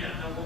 Well,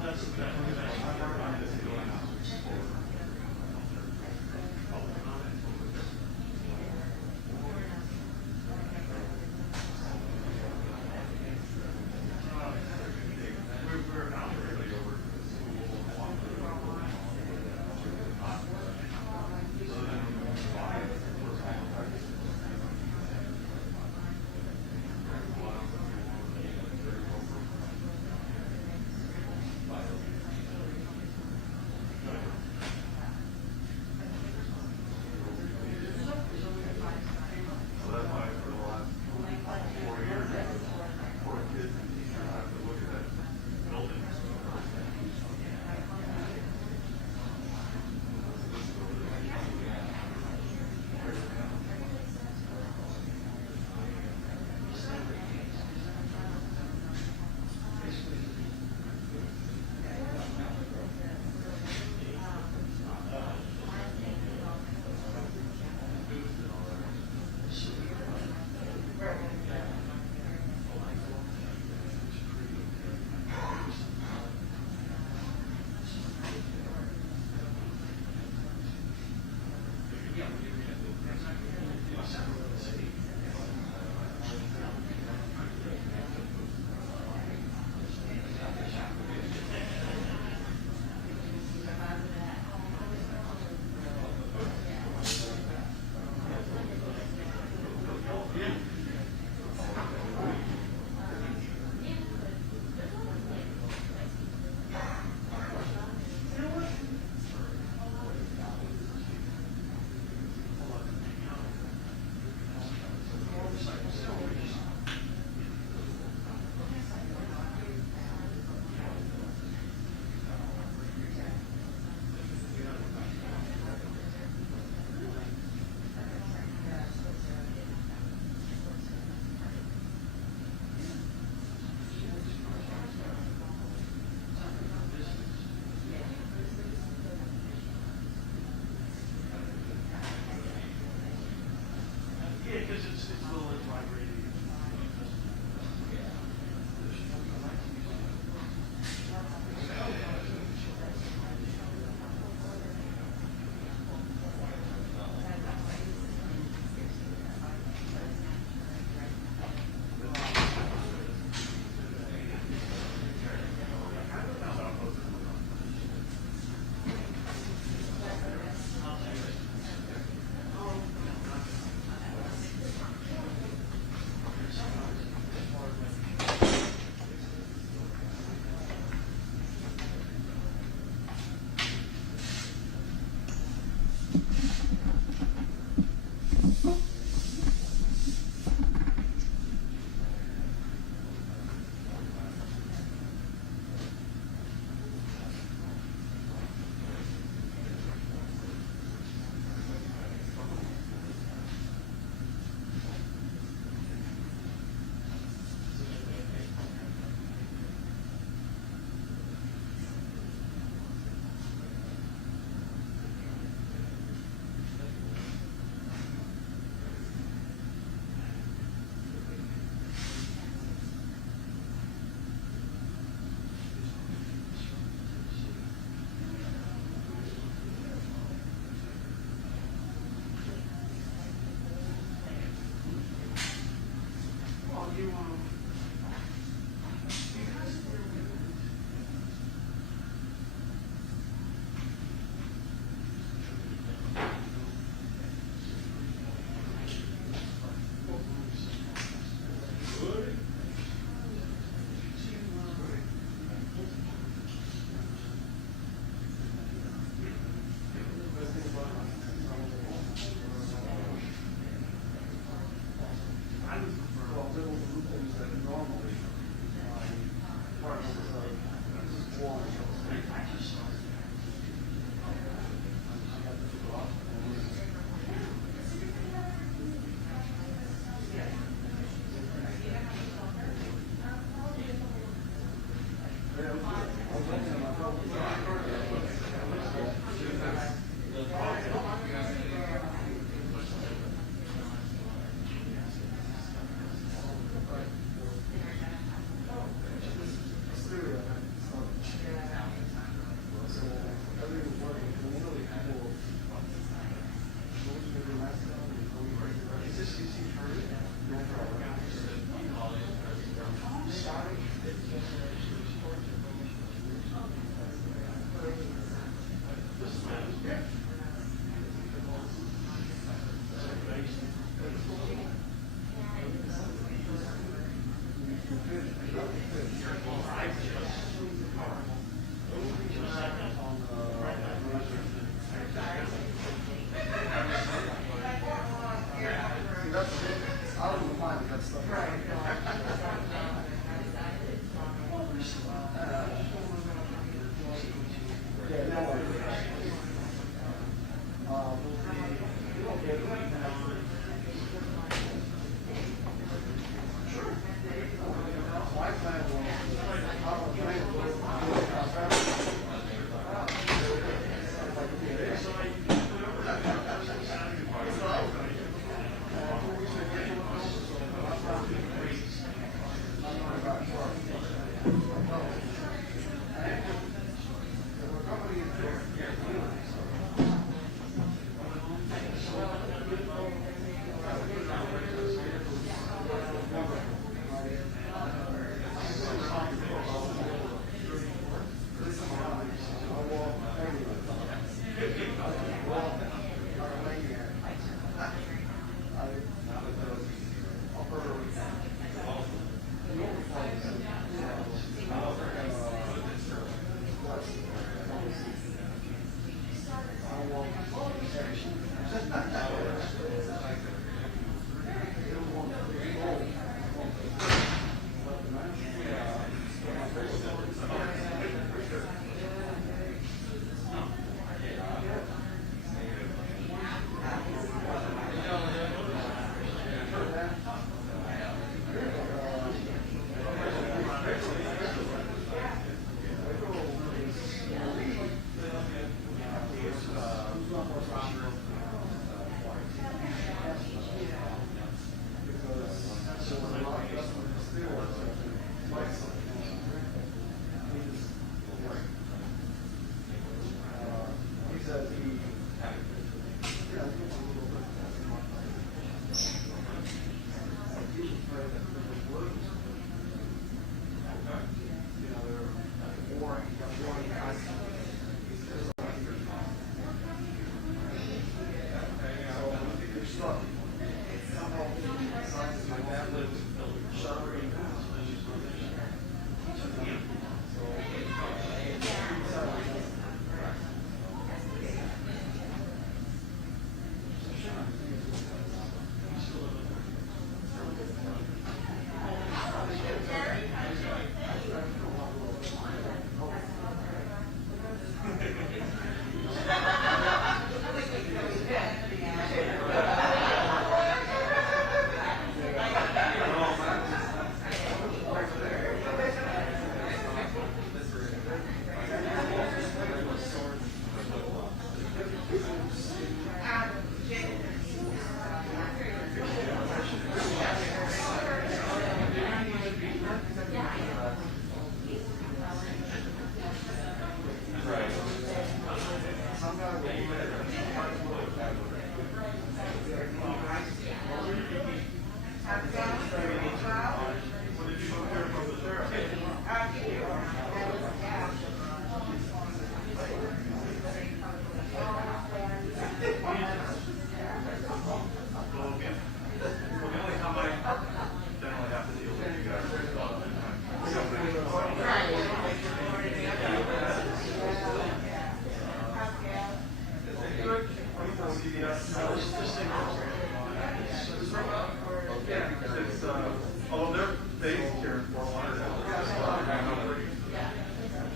Although they're based here in Fort Lauderdale,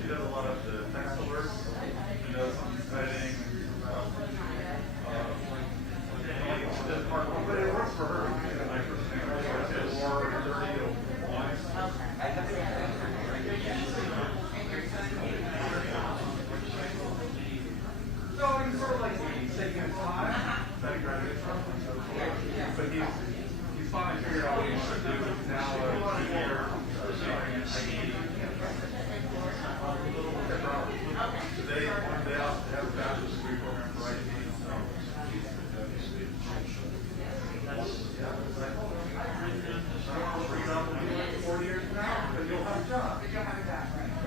she does a lot of the text alerts and does some editing. But it works for her. My first name is 43001. So he's sort of like say unit 5 that he graduated from. But he's finally figured out what he wants to do. He's now a year starting at IT. At Broward. Today, they also have a bachelor's degree program for IT. For example, 40 years from now, because you'll have a job. You'll have a job, right?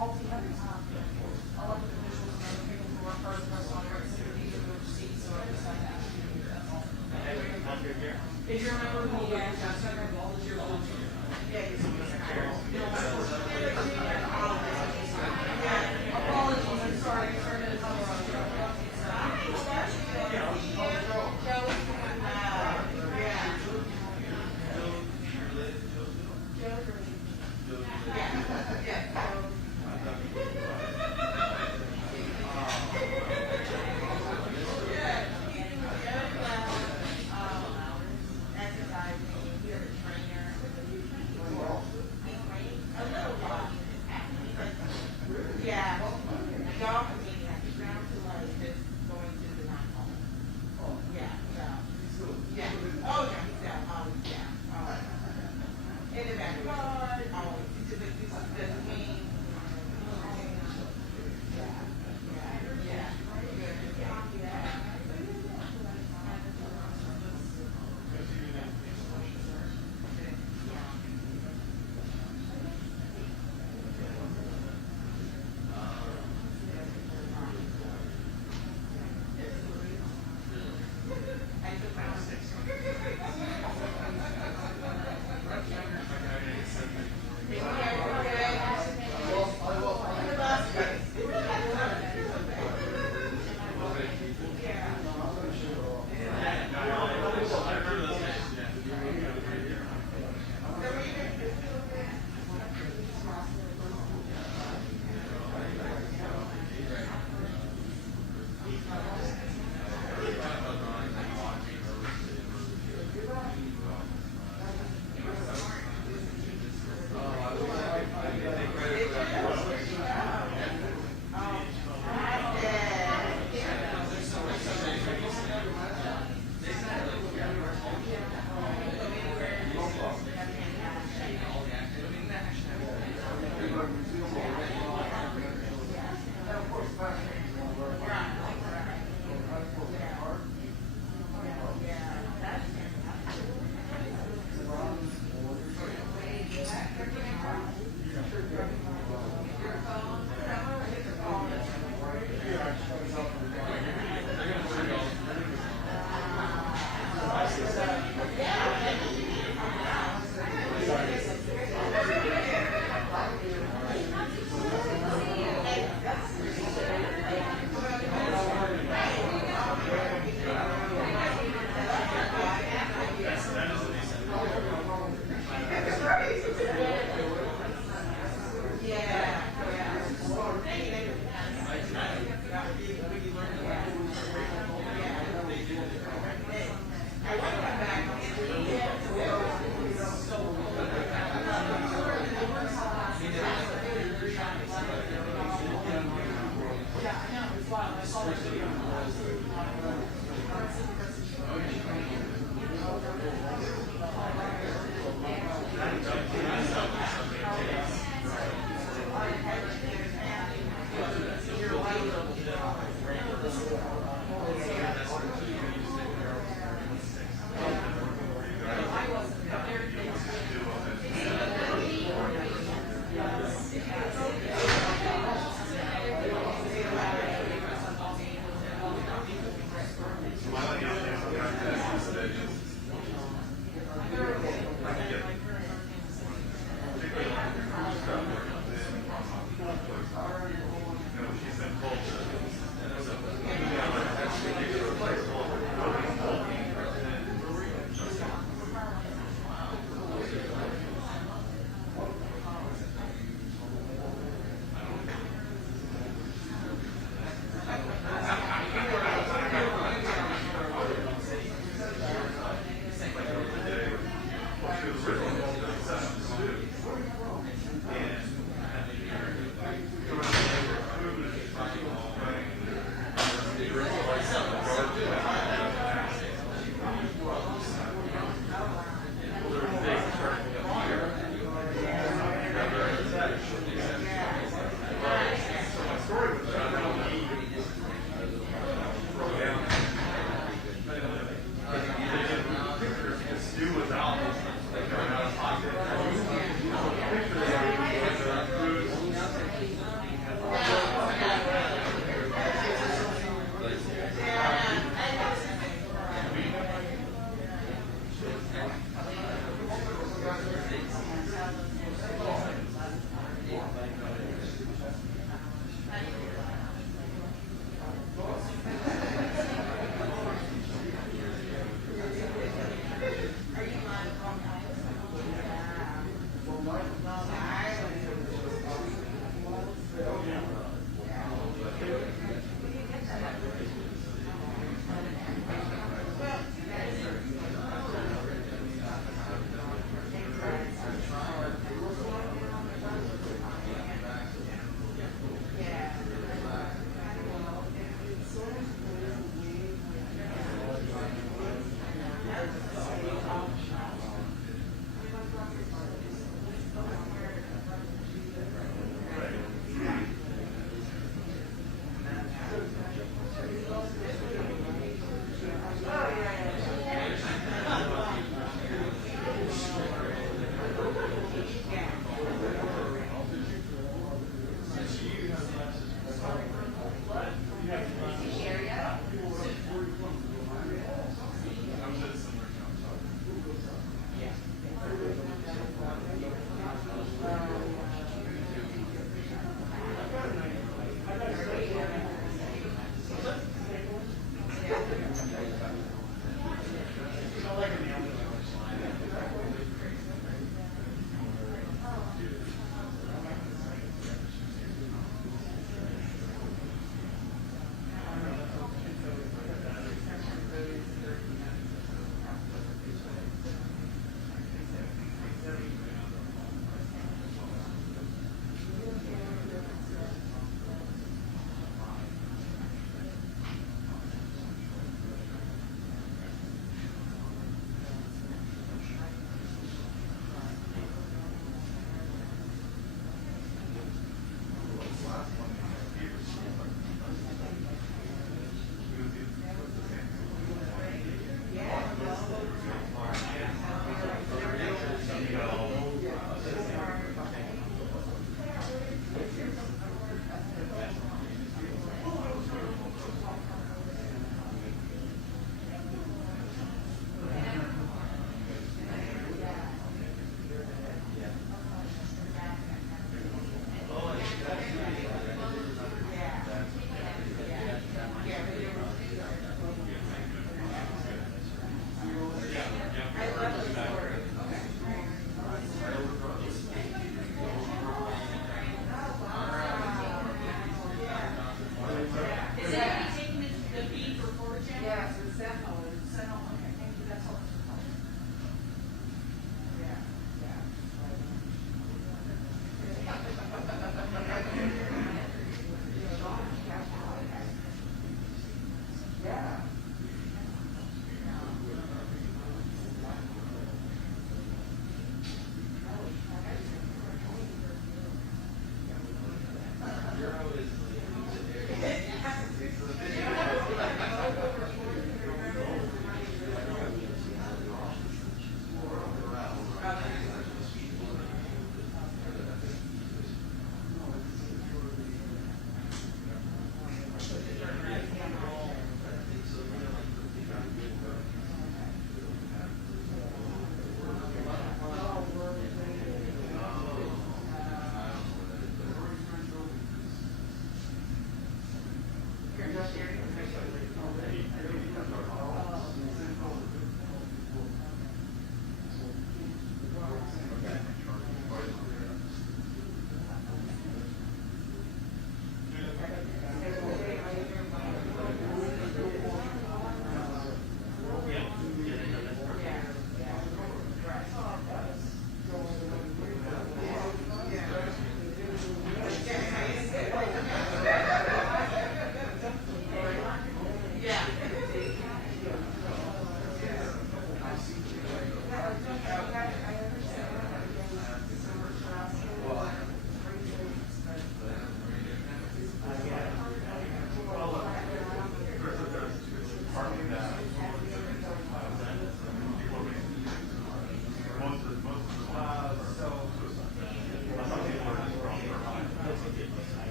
Is your member who you asked us to involve with your own? Yeah, apologies, I'm sorry, I'm sorry to cover up.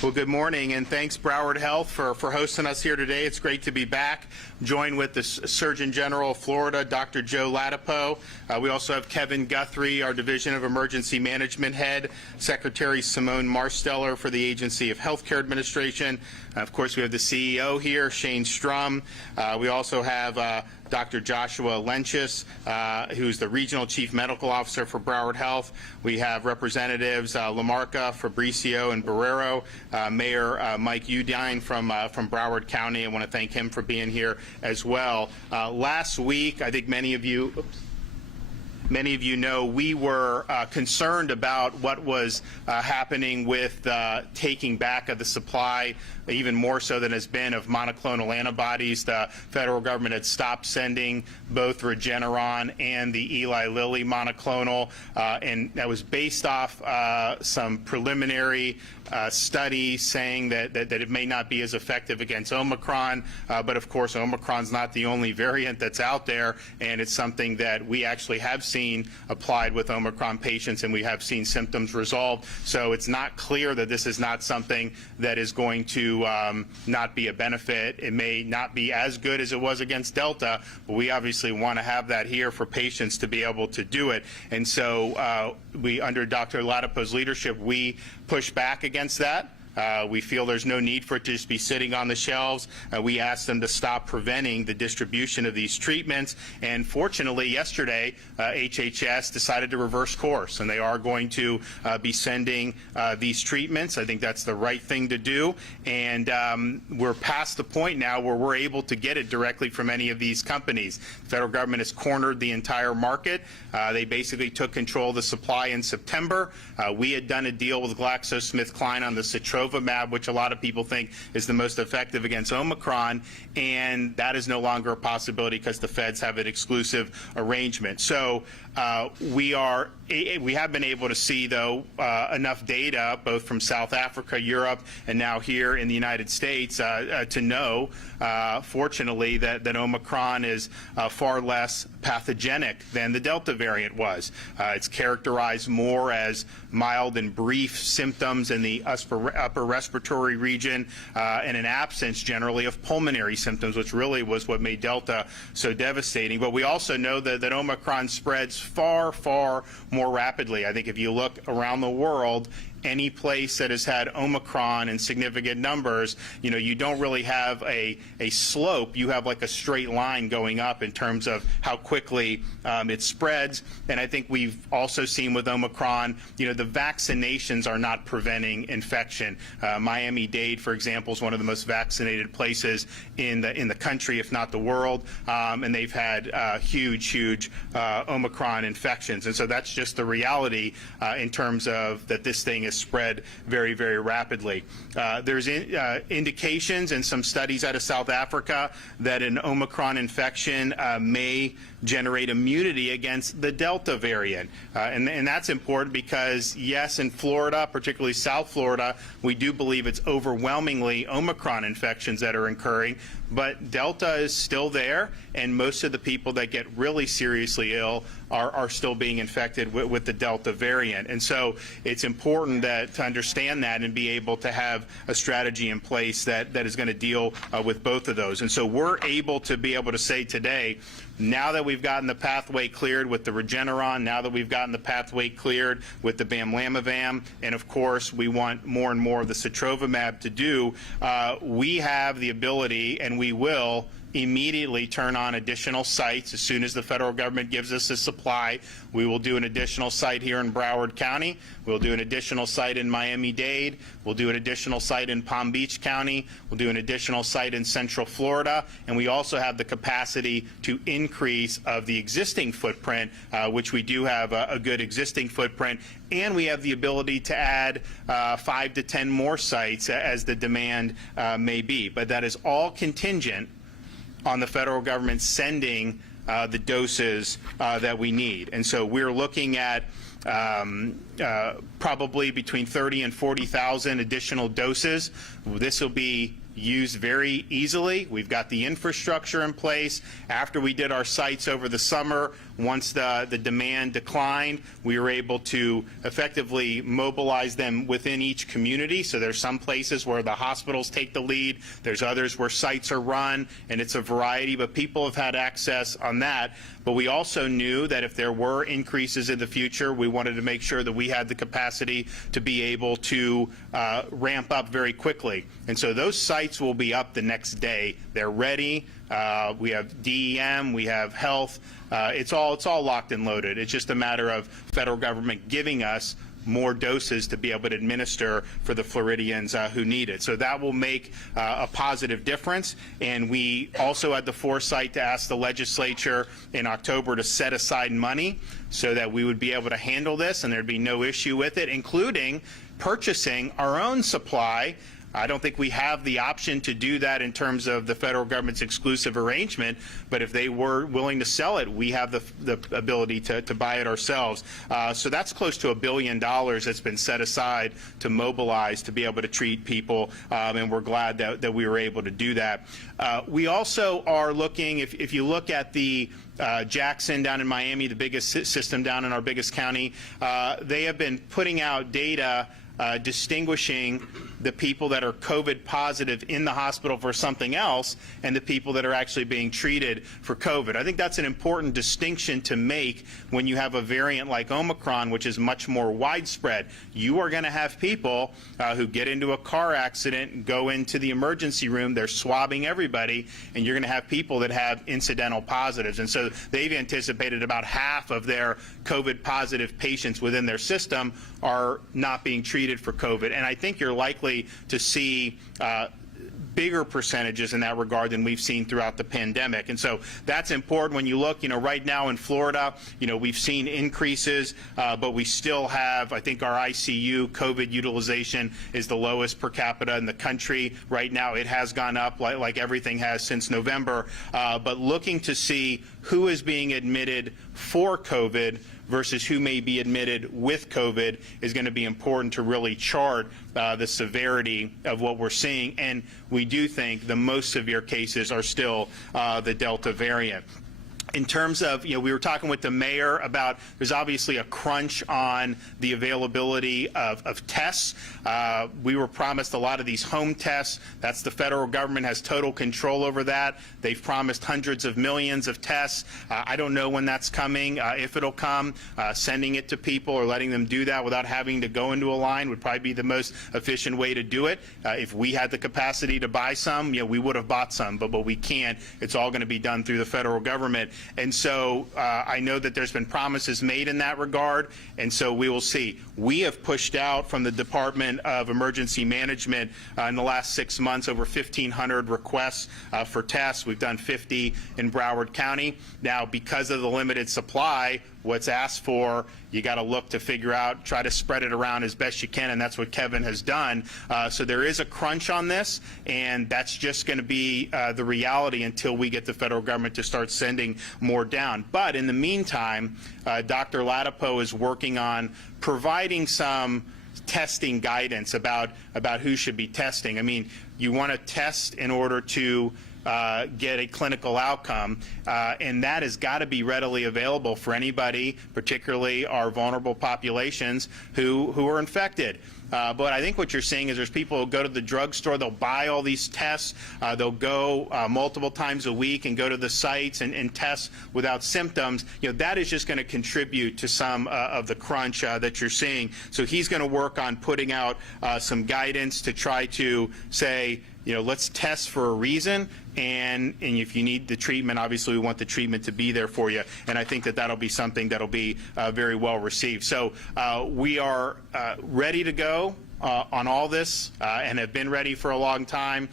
Well, good morning, and thanks Broward Health for hosting us here today. It's great to be back, joined with the Surgeon General of Florida, Dr. Joe Ladapo. We also have Kevin Guthrie, our Division of Emergency Management Head, Secretary Simone Marsteller for the Agency of Healthcare Administration. Of course, we have the CEO here, Shane Strum. We also have Dr. Joshua Lynchus, who's the Regional Chief Medical Officer for Broward Health. We have Representatives Lamarca, Fabricio, and Barrero. Mayor Mike Udine from Broward County. I want to thank him for being here as well. Last week, I think many of you know, we were concerned about what was happening with taking back of the supply, even more so than has been, of monoclonal antibodies. The federal government had stopped sending both Regeneron and the Eli Lilly monoclonal, and that was based off some preliminary studies saying that it may not be as effective against Omicron, but of course Omicron's not the only variant that's out there, and it's something that we actually have seen applied with Omicron patients, and we have seen symptoms resolved. So it's not clear that this is not something that is going to not be a benefit. It may not be as good as it was against Delta, but we obviously want to have that here for patients to be able to do it. And so we, under Dr. Ladapo's leadership, we push back against that. We feel there's no need for it to just be sitting on the shelves. We asked them to stop preventing the distribution of these treatments. And fortunately, yesterday, HHS decided to reverse course, and they are going to be sending these treatments. I think that's the right thing to do. And we're past the point now where we're able to get it directly from any of these companies. The federal government has cornered the entire market. They basically took control of the supply in September. We had done a deal with GlaxoSmithKline on the Sotrovimab, which a lot of people think is the most effective against Omicron, and that is no longer a possibility because the feds have an exclusive arrangement. So we have been able to see, though, enough data, both from South Africa, Europe, and now here in the United States, to know, fortunately, that Omicron is far less pathogenic than the Delta variant was. It's characterized more as mild and brief symptoms in the upper respiratory region, and an absence generally of pulmonary symptoms, which really was what made Delta so devastating. But we also know that Omicron spreads far, far more rapidly. I think if you look around the world, any place that has had Omicron in significant numbers, you don't really have a slope. You have like a straight line going up in terms of how quickly it spreads. And I think we've also seen with Omicron, the vaccinations are not preventing infection. Miami-Dade, for example, is one of the most vaccinated places in the country, if not the world, and they've had huge Omicron infections. And so that's just the reality in terms of that this thing is spread very, very rapidly. There's indications in some studies out of South Africa that an Omicron infection may generate immunity against the Delta variant. And that's important because, yes, in Florida, particularly South Florida, we do believe it's overwhelmingly Omicron infections that are occurring, but Delta is still there, and most of the people that get really seriously ill are still being infected with the Delta variant. And so it's important to understand that and be able to have a strategy in place that is going to deal with both of those. And so we're able to be able to say today, now that we've gotten the pathway cleared with the Regeneron, now that we've gotten the pathway cleared with the Bamlanivimab, and of course we want more and more of the Sotrovimab to do, we have the ability, and we will immediately turn on additional sites as soon as the federal government gives us a supply. We will do an additional site here in Broward County. We'll do an additional site in Miami-Dade. We'll do an additional site in Palm Beach County. We'll do an additional site in Central Florida. And we also have the capacity to increase of the existing footprint, which we do have a good existing footprint. And we have the ability to add 5 to 10 more sites as the demand may be. But that is all contingent on the federal government sending the doses that we need. And so we're looking at probably between 30 and 40,000 additional doses. This will be used very easily. We've got the infrastructure in place. After we did our sites over the summer, Once the demand declined, we were able to effectively mobilize them within each community. So there's some places where the hospitals take the lead, there's others where sites are run, and it's a variety, but people have had access on that. But we also knew that if there were increases in the future, we wanted to make sure that we had the capacity to be able to ramp up very quickly. And so those sites will be up the next day. They're ready. We have DEM, we have health. It's all locked and loaded. It's just a matter of federal government giving us more doses to be able to administer for the Floridians who need it. So that will make a positive difference. And we also had the foresight to ask the legislature in October to set aside money so that we would be able to handle this and there'd be no issue with it, including purchasing our own supply. I don't think we have the option to do that in terms of the federal government's exclusive arrangement, but if they were willing to sell it, we have the ability to buy it ourselves. So that's close to $1 billion that's been set aside to mobilize to be able to treat people, and we're glad that we were able to do that. We also are looking, if you look at the Jackson down in Miami, the biggest system down in our biggest county, they have been putting out data distinguishing the people that are COVID positive in the hospital for something else and the people that are actually being treated for COVID. I think that's an important distinction to make when you have a variant like Omicron, which is much more widespread. You are going to have people who get into a car accident, go into the emergency room, they're swabbing everybody, and you're going to have people that have incidental positives. And so they've anticipated about half of their COVID positive patients within their system are not being treated for COVID. And I think you're likely to see bigger percentages in that regard than we've seen throughout the pandemic. And so that's important when you look, right now in Florida, we've seen increases, but we still have, I think our ICU COVID utilization is the lowest per capita in the country. Right now it has gone up like everything has since November, but looking to see who is being admitted for COVID versus who may be admitted with COVID is going to be important to really chart the severity of what we're seeing. And we do think the most severe cases are still the Delta variant. In terms of, we were talking with the mayor about there's obviously a crunch on the availability of tests. We were promised a lot of these home tests. That's the federal government has total control over that. They've promised hundreds of millions of tests. I don't know when that's coming, if it'll come. Sending it to people or letting them do that without having to go into a line would probably be the most efficient way to do it. If we had the capacity to buy some, we would have bought some, but we can't. It's all going to be done through the federal government. And so I know that there's been promises made in that regard, and so we will see. We have pushed out from the Department of Emergency Management in the last 6 months over 1,500 requests for tests. We've done 50 in Broward County. Now, because of the limited supply, what's asked for, you got to look to figure out, try to spread it around as best you can, and that's what Kevin has done. So there is a crunch on this, and that's just going to be the reality until we get the federal government to start sending more down. But in the meantime, Dr. Ladapo is working on providing some testing guidance about who should be testing. I mean, you want to test in order to get a clinical outcome, and that has got to be readily available for anybody, particularly our vulnerable populations who are infected. But I think what you're seeing is there's people who go to the drugstore, they'll buy all these tests, they'll go multiple times a week and go to the sites and test without symptoms. That is just going to contribute to some of the crunch that you're seeing. So he's going to work on putting out some guidance to try to say, let's test for a reason, and if you need the treatment, obviously we want the treatment to be there for you. And I think that that'll be something that'll be very well received. So we are ready to go on all this and have been ready for a long time.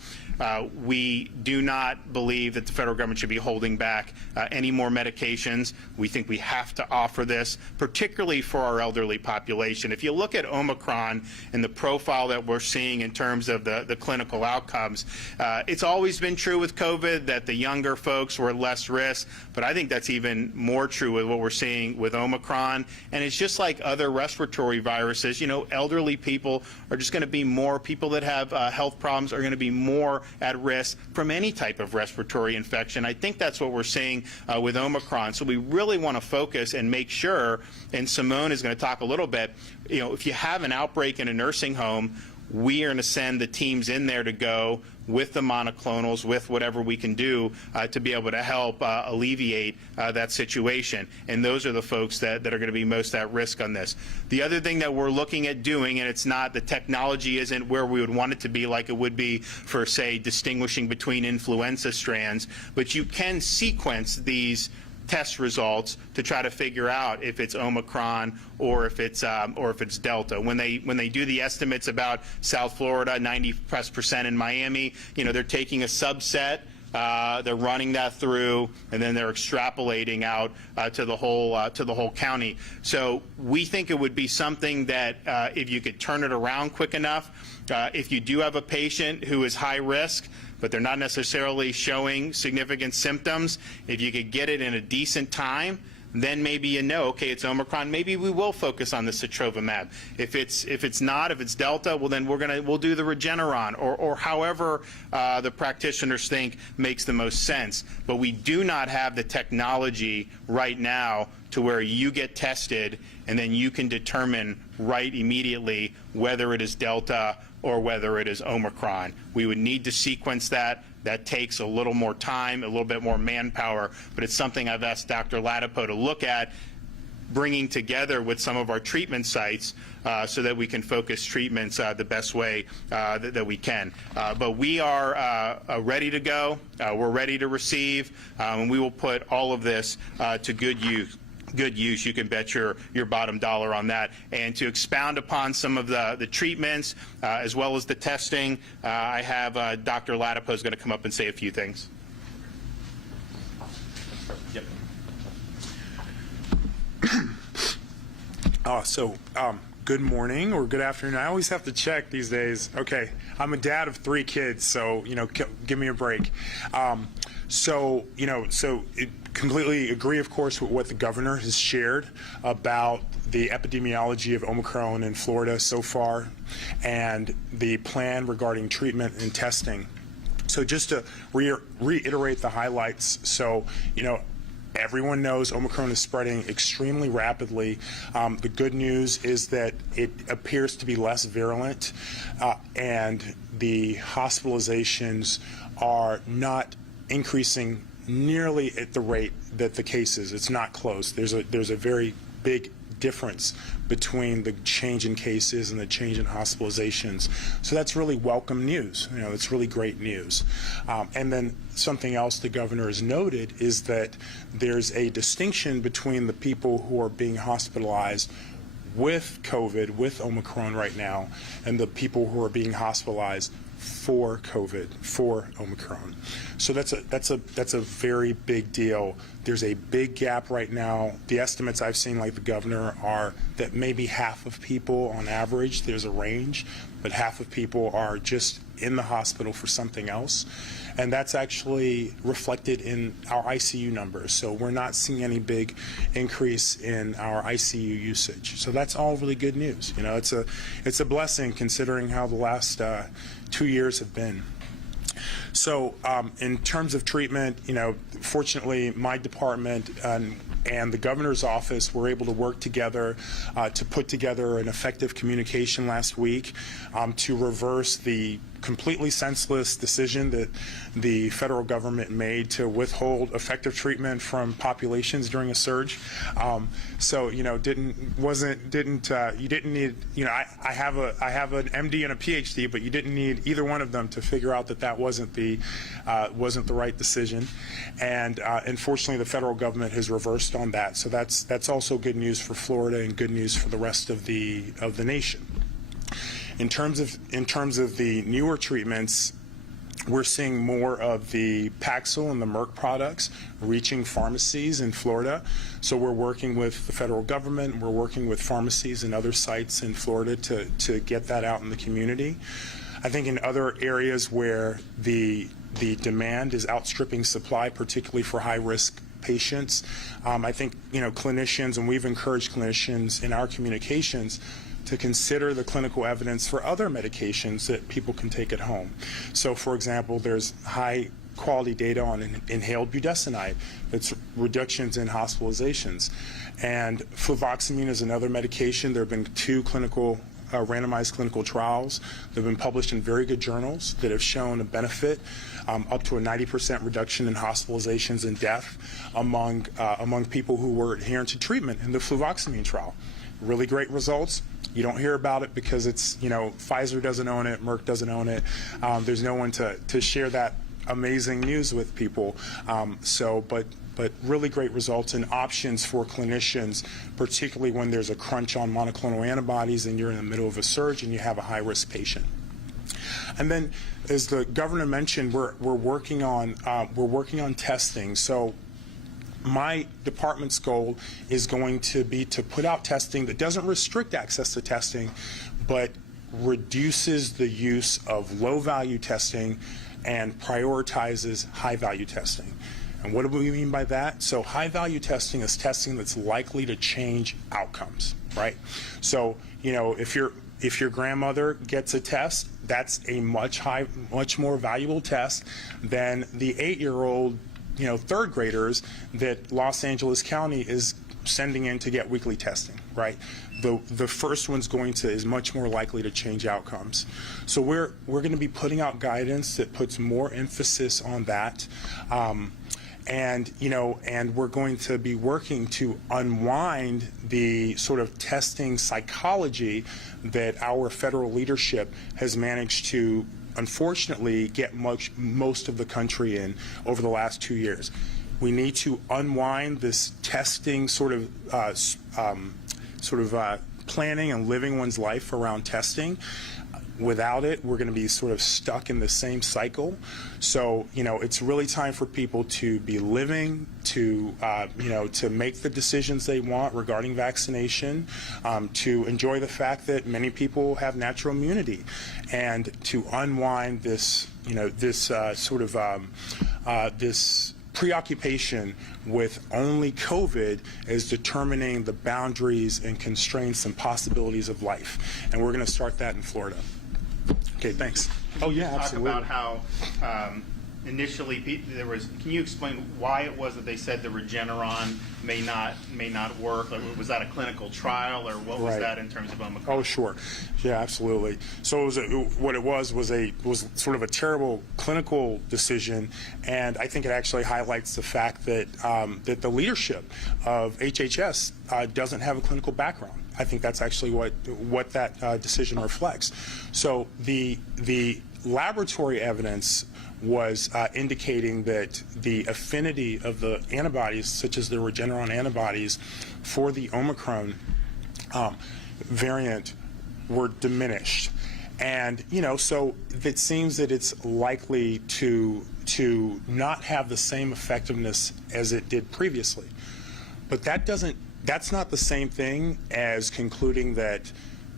We do not believe that the federal government should be holding back any more medications. We think we have to offer this, particularly for our elderly population. If you look at Omicron and the profile that we're seeing in terms of the clinical outcomes, it's always been true with COVID that the younger folks were at less risk, but I think that's even more true with what we're seeing with Omicron. And it's just like other respiratory viruses, elderly people are just going to be more, people that have health problems are going to be more at risk from any type of respiratory infection. I think that's what we're seeing with Omicron. So we really want to focus and make sure, and Simone is going to talk a little bit, if you have an outbreak in a nursing home, we are going to send the teams in there to go with the monoclonals, with whatever we can do to be able to help alleviate that situation. And those are the folks that are going to be most at risk on this. The other thing that we're looking at doing, and it's not, the technology isn't where we would want it to be like it would be for, say, distinguishing between influenza strands, but you can sequence these test results to try to figure out if it's Omicron or if it's Delta. When they do the estimates about South Florida, 90+% in Miami, they're taking a subset, they're running that through, and then they're extrapolating out to the whole county. So we think it would be something that if you could turn it around quick enough, if you do have a patient who is high risk, but they're not necessarily showing significant symptoms, if you could get it in a decent time, then maybe okay, it's Omicron. Maybe we will focus on the sotrovimab. If it's not, if it's Delta, well then we'll do the Regeneron or however the practitioners think makes the most sense. But we do not have the technology right now to where you get tested and then you can determine right immediately whether it is Delta or whether it is Omicron. We would need to sequence that. That takes a little more time, a little bit more manpower, but it's something I've asked Dr. Ladapo to look at, bringing together with some of our treatment sites so that we can focus treatments the best way that we can. But we are ready to go. We're ready to receive, and we will put all of this to good use. You can bet your bottom dollar on that. And to expound upon some of the treatments as well as the testing, I have Dr. Ladapo is going to come up and say a few things. Yep. Good morning or good afternoon. I always have to check these days. Okay, I'm a dad of 3 kids, so give me a break. Completely agree, of course, with what the governor has shared about the epidemiology of Omicron in Florida so far and the plan regarding treatment and testing. So just to reiterate the highlights, everyone knows Omicron is spreading extremely rapidly. The good news is that it appears to be less virulent, and the hospitalizations are not increasing nearly at the rate that the cases. It's not close. There's a very big difference between the change in cases and the change in hospitalizations. So that's really welcome news. It's really great news. And then something else the governor has noted is that there's a distinction between the people who are being hospitalized with COVID, with Omicron right now, and the people who are being hospitalized for COVID, for Omicron. So that's a very big deal. There's a big gap right now. The estimates I've seen, like the governor, are that maybe half of people on average, there's a range, but half of people are just in the hospital for something else. And that's actually reflected in our ICU numbers. So we're not seeing any big increase in our ICU usage. So that's all really good news. It's a blessing considering how the last 2 years have been. So in terms of treatment, fortunately my department and the governor's office were able to work together to put together an effective communication last week to reverse the completely senseless decision that the federal government made to withhold effective treatment from populations during a surge. You didn't need, I have an MD and a PhD, but you didn't need either one of them to figure out that wasn't the right decision. And unfortunately, the federal government has reversed on that. So that's also good news for Florida and good news for the rest of the nation. In terms of the newer treatments, we're seeing more of the Paxil and the Merck products reaching pharmacies in Florida. So we're working with the federal government, we're working with pharmacies and other sites in Florida to get that out in the community. I think in other areas where the demand is outstripping supply, particularly for high-risk patients, I think clinicians, and we've encouraged clinicians in our communications to consider the clinical evidence for other medications that people can take at home. So, for example, there's high quality data on inhaled budesonide, that's reductions in hospitalizations. And fluvoxamine is another medication. There have been 2 randomized clinical trials that have been published in very good journals that have shown a benefit up to a 90% reduction in hospitalizations and death among people who were adherent to treatment in the fluvoxamine trial. Really great results. You don't hear about it because it's, Pfizer doesn't own it, Merck doesn't own it. There's no one to share that amazing news with people. But really great results and options for clinicians, particularly when there's a crunch on monoclonal antibodies and you're in the middle of a surge and you have a high-risk patient. And then, as the governor mentioned, we're working on testing. So my department's goal is going to be to put out testing that doesn't restrict access to testing, but reduces the use of low-value testing and prioritizes high-value testing. And what do we mean by that? So high-value testing is testing that's likely to change outcomes, right? So, if your grandmother gets a test, that's a much more valuable test than the 8-year-old, third graders that Los Angeles County is sending in to get weekly testing, right? The first one's is much more likely to change outcomes. So we're going to be putting out guidance that puts more emphasis on that. And we're going to be working to unwind the sort of testing psychology that our federal leadership has managed to, unfortunately, get most of the country in over the last 2 years. We need to unwind this testing sort of planning and living one's life around testing. Without it, we're going to be sort of stuck in the same cycle. So, it's really time for people to be living, to make the decisions they want regarding vaccination, to enjoy the fact that many people have natural immunity, and to unwind this, this preoccupation with only COVID as determining the boundaries and constraints and possibilities of life. And we're going to start that in Florida. Okay, thanks. Oh, yeah, absolutely. Talk about how initially can you explain why it was that they said the Regeneron may not work? Like, was that a clinical trial, or what was that in terms of Omicron? Oh, sure. Yeah, absolutely. So what it was sort of a terrible clinical decision, and I think it actually highlights the fact that that the leadership of HHS doesn't have a clinical background. I think that's actually what that decision reflects. So the laboratory evidence was indicating that the affinity of the antibodies, such as the Regeneron antibodies, for the Omicron variant were diminished. And, so it seems that it's likely to not have the same effectiveness as it did previously. But that's not the same thing as concluding that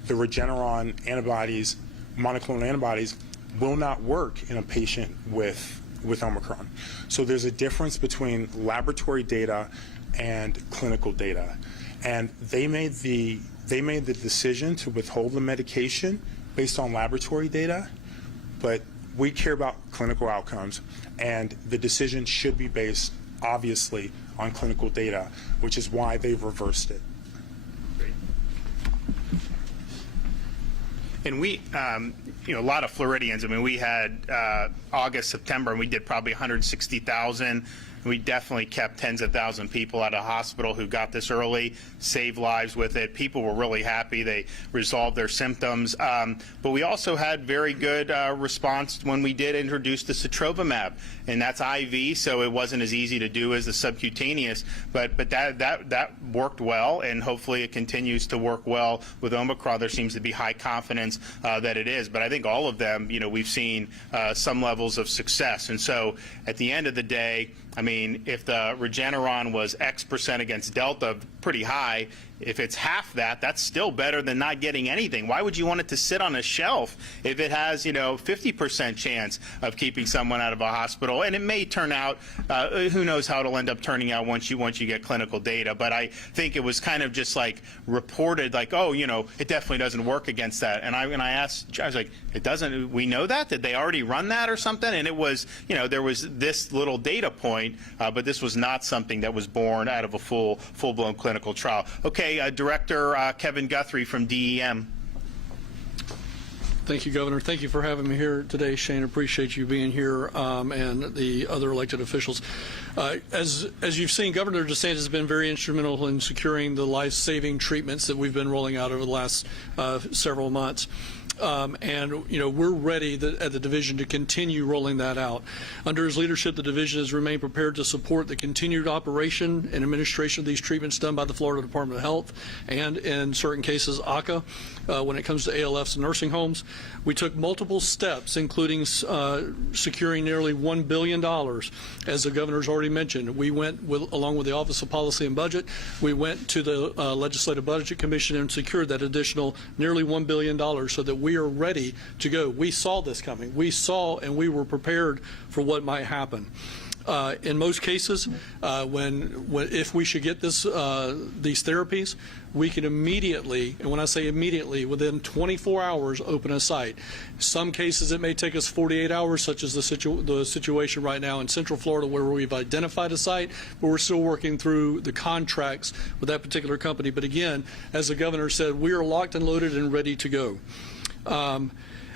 the Regeneron antibodies, monoclonal antibodies, will not work in a patient with Omicron. So there's a difference between laboratory data and clinical data. And they made the decision to withhold the medication based on laboratory data, but we care about clinical outcomes, and the decision should be based, obviously, on clinical data, which is why they've reversed it. Great. And we, a lot of Floridians, we had August, September, and we did probably 160,000. We definitely kept tens of thousands of people out of hospital who got this early, saved lives with it. People were really happy. They resolved their symptoms. But we also had very good response when we did introduce the sotrovimab, and that's IV, so it wasn't as easy to do as the subcutaneous. But that worked well, and hopefully it continues to work well with Omicron. There seems to be high confidence that it is. But I think all of them, we've seen some levels of success. And so at the end of the day, I mean, if the Regeneron was X% against Delta, pretty high, if it's half that, that's still better than not getting anything. Why would you want it to sit on a shelf if it has, 50% chance of keeping someone out of a hospital? And it may turn out, who knows how it'll end up turning out once you get clinical data. But I think it was kind of just like reported, like, oh, it definitely doesn't work against that. And I asked, I was like, it doesn't. We know that? Did they already run that or something? And it was, there was this little data point, but this was not something that was born out of a full-blown clinical trial. Okay, Director Kevin Guthrie from DEM. Thank you, Governor. Thank you for having me here today, Shane. Appreciate you being here and the other elected officials. As you've seen, Governor DeSantis has been very instrumental in securing the life-saving treatments that we've been rolling out over the last several months. We're ready at the division to continue rolling that out. Under his leadership, the division has remained prepared to support the continued operation and administration of these treatments done by the Florida Department of Health and, in certain cases, ACA when it comes to ALFs and nursing homes. We took multiple steps, including securing nearly $1 billion, as the governor's already mentioned. We went, along with the Office of Policy and Budget, we went to the Legislative Budget Commission and secured that additional nearly $1 billion so that we are ready to go. We saw this coming. We saw and we were prepared for what might happen. In most cases, if we should get these therapies, we can immediately, and when I say immediately, within 24 hours, open a site. Some cases it may take us 48 hours, such as the situation right now in Central Florida where we've identified a site, but we're still working through the contracts with that particular company. But again, as the governor said, we are locked and loaded and ready to go.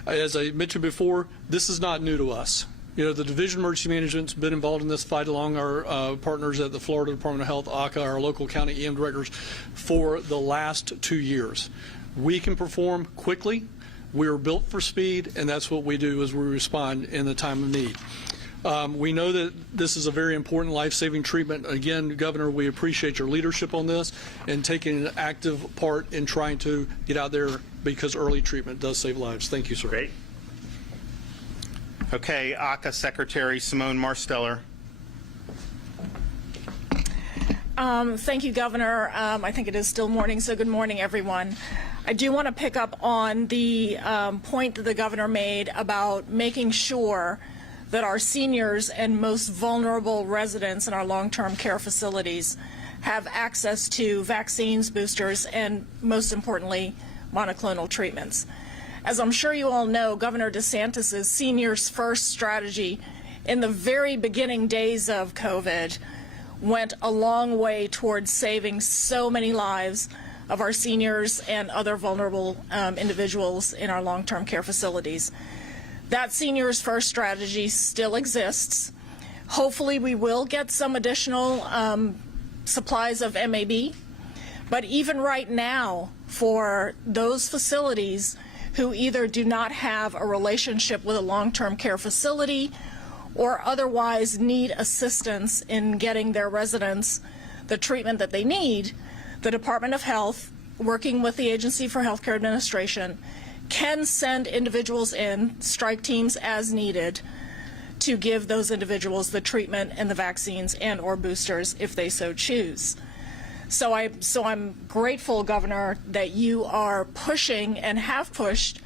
As I mentioned before, this is not new to us. The Division of Emergency Management's been involved in this fight along our partners at the Florida Department of Health, ACA, our local county EM directors, for the last 2 years. We can perform quickly. We are built for speed, and that's what we do as we respond in the time of need. We know that this is a very important life-saving treatment. Again, Governor, we appreciate your leadership on this and taking an active part in trying to get out there because early treatment does save lives. Thank you, sir. Great. Okay, ACA Secretary Simone Marsteller. Thank you, Governor. I think it is still morning, so good morning, everyone. I do want to pick up on the point that the Governor made about making sure that our seniors and most vulnerable residents in our long-term care facilities have access to vaccines, boosters, and most importantly, monoclonal treatments. As I'm sure you all know, Governor DeSantis' Seniors First strategy in the very beginning days of COVID went a long way towards saving so many lives of our seniors and other vulnerable individuals in our long-term care facilities. That Seniors First strategy still exists. Hopefully we will get some additional supplies of MAB, but even right now for those facilities who either do not have a relationship with a long-term care facility or otherwise need assistance in getting their residents the treatment that they need, the Department of Health, working with the Agency for Healthcare Administration, can send individuals in, strike teams as needed, to give those individuals the treatment and the vaccines and or boosters if they so choose. So I'm grateful, Governor, that you are pushing and have pushed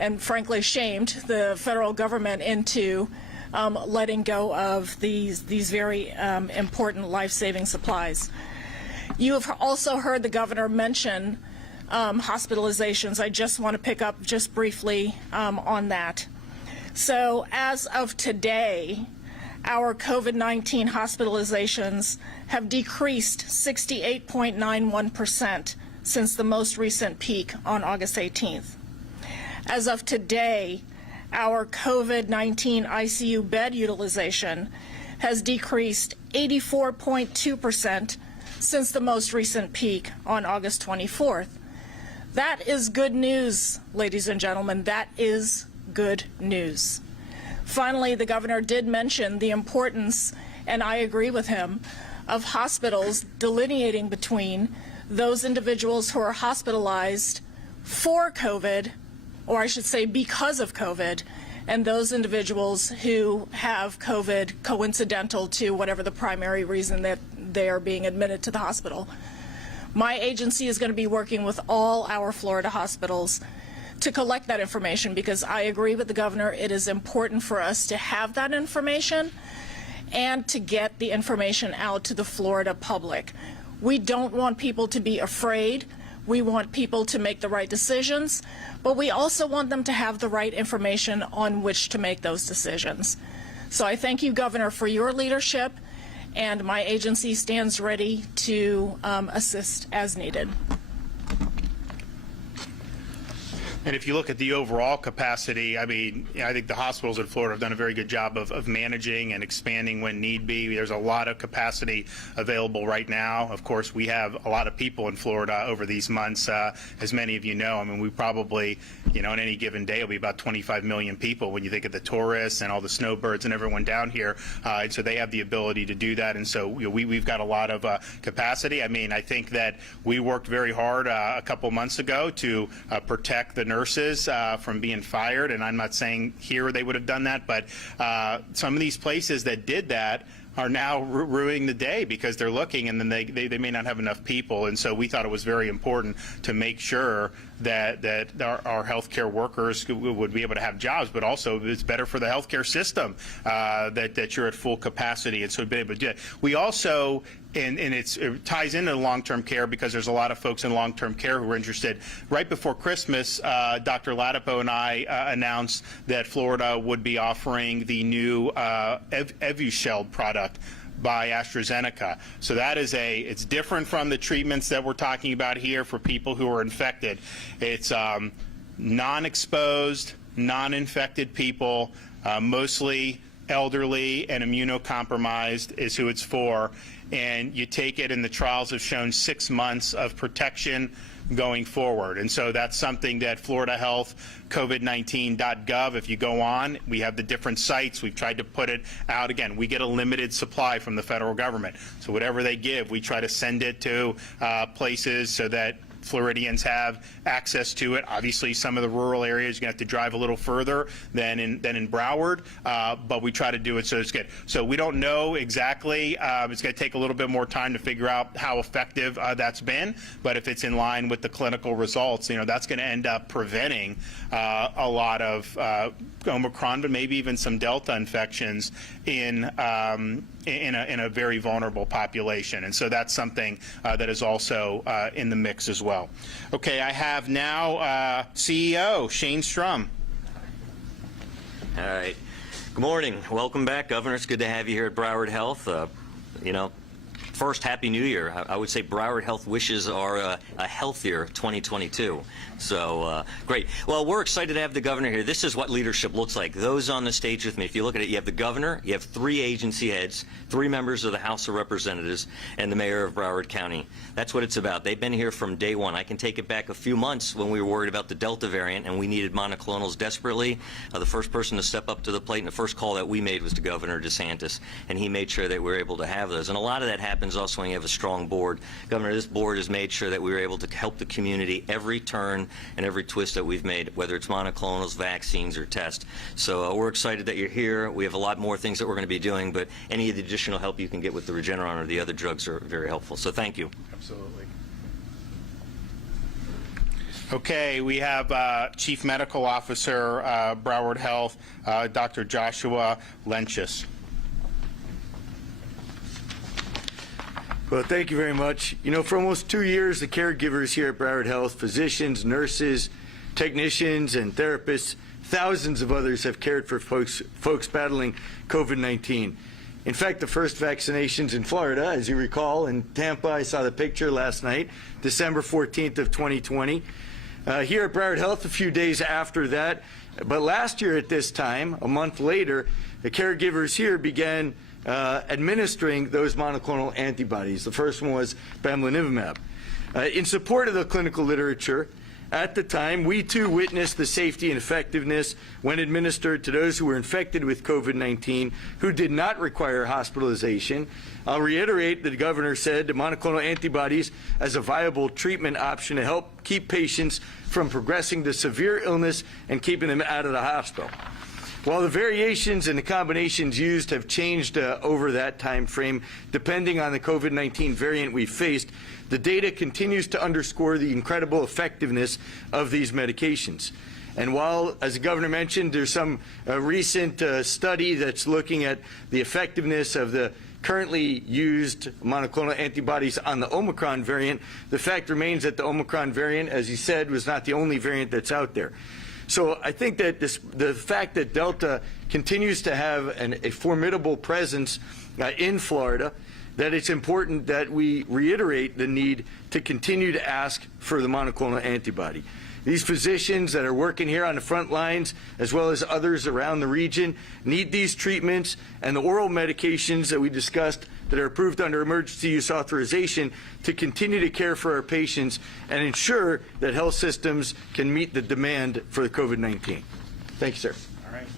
and frankly shamed the federal government into letting go of these very important life-saving supplies. You have also heard the Governor mention hospitalizations. I just want to pick up just briefly on that. So as of today, our COVID-19 hospitalizations have decreased 68.91% since the most recent peak on August 18th. As of today, our COVID-19 ICU bed utilization has decreased 84.2% since the most recent peak on August 24th. That is good news, ladies and gentlemen. That is good news. Finally, the Governor did mention the importance, and I agree with him, of hospitals delineating between those individuals who are hospitalized for COVID, or I should say because of COVID, and those individuals who have COVID coincidental to whatever the primary reason that they are being admitted to the hospital. My agency is going to be working with all our Florida hospitals to collect that information, because I agree with the governor, it is important for us to have that information and to get the information out to the Florida public. We don't want people to be afraid. We want people to make the right decisions, but we also want them to have the right information on which to make those decisions. So I thank you, Governor, for your leadership, and my agency stands ready to assist as needed. And if you look at the overall capacity, I mean, I think the hospitals in Florida have done a very good job of managing and expanding when need be. There's a lot of capacity available right now. Of course, we have a lot of people in Florida over these months. As many of you know, I mean, we probably, you know, on any given day will be about 25 million people when you think of the tourists and all the snowbirds and everyone down here. And so they have the ability to do that. And so, you know, we've got a lot of capacity. I mean, I think that we worked very hard a couple months ago to protect the nurses from being fired, and I'm not saying here they would have done that, but some of these places that did that are now ruining the day because they're looking and then they may not have enough people. And so we thought it was very important to make sure that our healthcare workers would be able to have jobs, but also it's better for the healthcare system that you're at full capacity. And so we've been able to do it. We also, and it ties into long-term care because there's a lot of folks in long-term care who are interested. Right before Christmas, Dr. Ladapo and I announced that Florida would be offering the new Evusheld product by AstraZeneca. So that is it's different from the treatments that we're talking about here for people who are infected. It's non-exposed, non-infected people, mostly elderly and immunocompromised is who it's for. And you take it, and the trials have shown 6 months of protection going forward. And so that's something that Florida Health, COVID19.gov, if you go on, we have the different sites. We've tried to put it out. Again, we get a limited supply from the federal government. So whatever they give, we try to send it to places so that Floridians have access to it. Obviously, some of the rural areas, you're going to have to drive a little further than in Broward, but we try to do it so it's good. So we don't know exactly. It's going to take a little bit more time to figure out how effective that's been, but if it's in line with the clinical results, you know, that's going to end up preventing a lot of Omicron, but maybe even some Delta infections in a very vulnerable population. And so that's something that is also in the mix as well. Okay, I have now CEO Shane Strum. All right. Good morning. Welcome back, Governor. It's good to have you here at Broward Health. You know, first, Happy New Year. I would say Broward Health wishes are a healthier 2022. So, great. Well, we're excited to have the governor here. This is what leadership looks like. Those on the stage with me, if you look at it, you have the governor, you have 3 agency heads, 3 members of the House of Representatives, and the mayor of Broward County. That's what it's about. They've been here from day one. I can take it back a few months when we were worried about the Delta variant and we needed monoclonals desperately. The first person to step up to the plate and the first call that we made was to Governor DeSantis, and he made sure that we were able to have those. And a lot of that happens also when you have a strong board. Governor, this board has made sure that we were able to help the community every turn and every twist that we've made, whether it's monoclonals, vaccines, or tests. So we're excited that you're here. We have a lot more things that we're going to be doing, but any of the additional help you can get with the Regeneron or the other drugs are very helpful. So thank you. Absolutely. Okay, we have Chief Medical Officer, Broward Health, Dr. Joshua Lynchus. Well, thank you very much. You know, for almost 2 years, the caregivers here at Broward Health, physicians, nurses, technicians, and therapists, thousands of others have cared for folks battling COVID-19. In fact, the first vaccinations in Florida, as you recall, in Tampa, I saw the picture last night, December 14th of 2020. Here at Broward Health, a few days after that, but last year at this time, a month later, the caregivers here began administering those monoclonal antibodies. The first one was bamlanivimab. In support of the clinical literature, at the time, we too witnessed the safety and effectiveness when administered to those who were infected with COVID-19 who did not require hospitalization. I'll reiterate that the governor said the monoclonal antibodies as a viable treatment option to help keep patients from progressing to severe illness and keeping them out of the hospital. While the variations and the combinations used have changed over that time frame, depending on the COVID-19 variant we faced, the data continues to underscore the incredible effectiveness of these medications. And while, as the governor mentioned, there's some recent study that's looking at the effectiveness of the currently used monoclonal antibodies on the Omicron variant, the fact remains that the Omicron variant, as he said, was not the only variant that's out there. So I think that the fact that Delta continues to have a formidable presence in Florida, that it's important that we reiterate the need to continue to ask for the monoclonal antibody. These physicians that are working here on the front lines, as well as others around the region, need these treatments and the oral medications that we discussed that are approved under emergency use authorization to continue to care for our patients and ensure that health systems can meet the demand for the COVID-19. Thank you, sir. All right.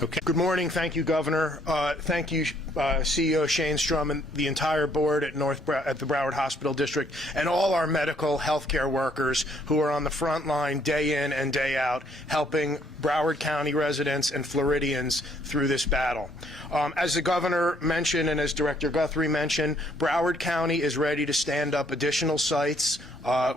Okay. Good morning. Thank you, Governor. Thank you, CEO Shane Strum and the entire board at the Broward Hospital District and all our medical healthcare workers who are on the front line day in and day out helping Broward County residents and Floridians through this battle. As the governor mentioned and as Director Guthrie mentioned, Broward County is ready to stand up additional sites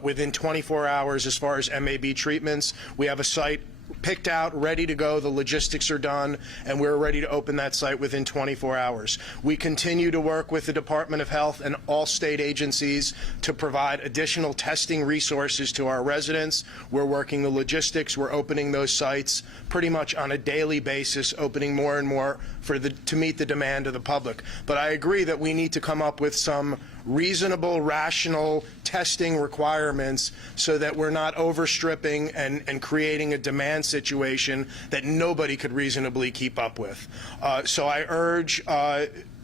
within 24 hours as far as MAB treatments. We have a site picked out, ready to go. The logistics are done, and we're ready to open that site within 24 hours. We continue to work with the Department of Health and all state agencies to provide additional testing resources to our residents. We're working the logistics. We're opening those sites pretty much on a daily basis, opening more and more to meet the demand of the public. But I agree that we need to come up with some reasonable, rational testing requirements so that we're not overstripping and creating a demand situation that nobody could reasonably keep up with. So I urge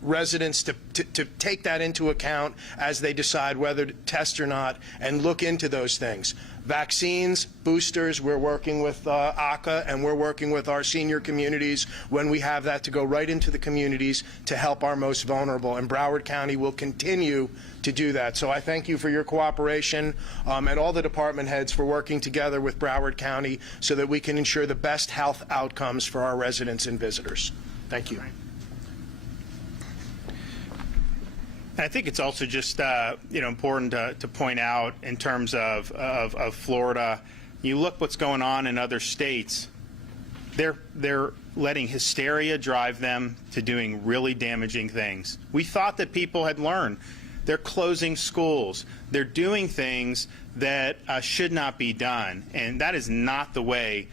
residents to take that into account as they decide whether to test or not and look into those things. Vaccines, boosters, we're working with ACA and we're working with our senior communities when we have that to go right into the communities to help our most vulnerable. And Broward County will continue to do that. So I thank you for your cooperation and all the department heads for working together with Broward County so that we can ensure the best health outcomes for our residents and visitors. Thank you. I think it's also just important to point out in terms of Florida. You look what's going on in other states. They're letting hysteria drive them to doing really damaging things. We thought that people had learned. They're closing schools. They're doing things that should not be done, and that is not the way